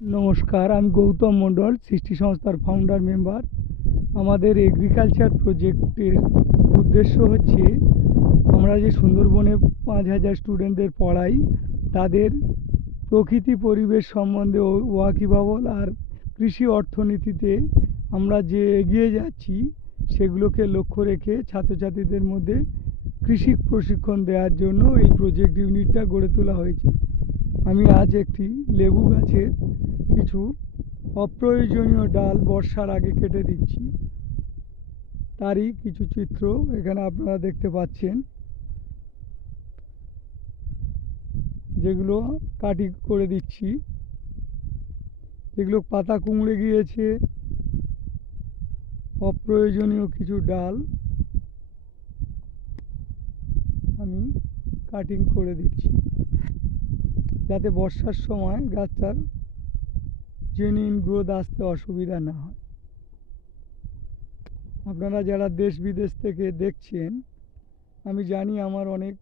নমস্কার, আমি গৌতম মণ্ডল, সৃষ্টি সংস্থার ফাউন্ডার মেম্বার। আমাদের এগ্রিকালচার প্রজেক্টের উদ্দেশ্য হচ্ছে আমরা যে সুন্দরবনে 5,000 স্টুডেন্টদের পড়াই, তাদের প্রকৃতি পরিবেশ সম্বন্ধে ওয়াকিবহাল আর কৃষি অর্থনীতিতে আমরা যে এগিয়ে যাচ্ছি সেগুলোকে লক্ষ্য রেখে ছাত্রছাত্রীদের মধ্যে কৃষি প্রশিক্ষণ দেওয়ার জন্য এই প্রজেক্ট ইউনিটটা গড়ে তোলা হয়েছে। আমি আজ একটি লেবু গাছের কিছু অপ্রয়োজনীয় ডাল বর্ষার আগে কেটে দিচ্ছি, তারই কিছু চিত্র এখানে আপনারা দেখতে পাচ্ছেন, যেগুলো কাটিং করে দিচ্ছি। যেগুলো পাতা কুঁকড়ে গিয়েছে, অপ্রয়োজনীয় কিছু ডাল আমি কাটিং করে দিচ্ছি, যাতে বর্ষার সময় গাছটার জেনুইন গ্রোথ আসতে অসুবিধা না হয়। আপনারা যারা দেশ বিদেশ থেকে দেখছেন, আমি জানি আমার অনেক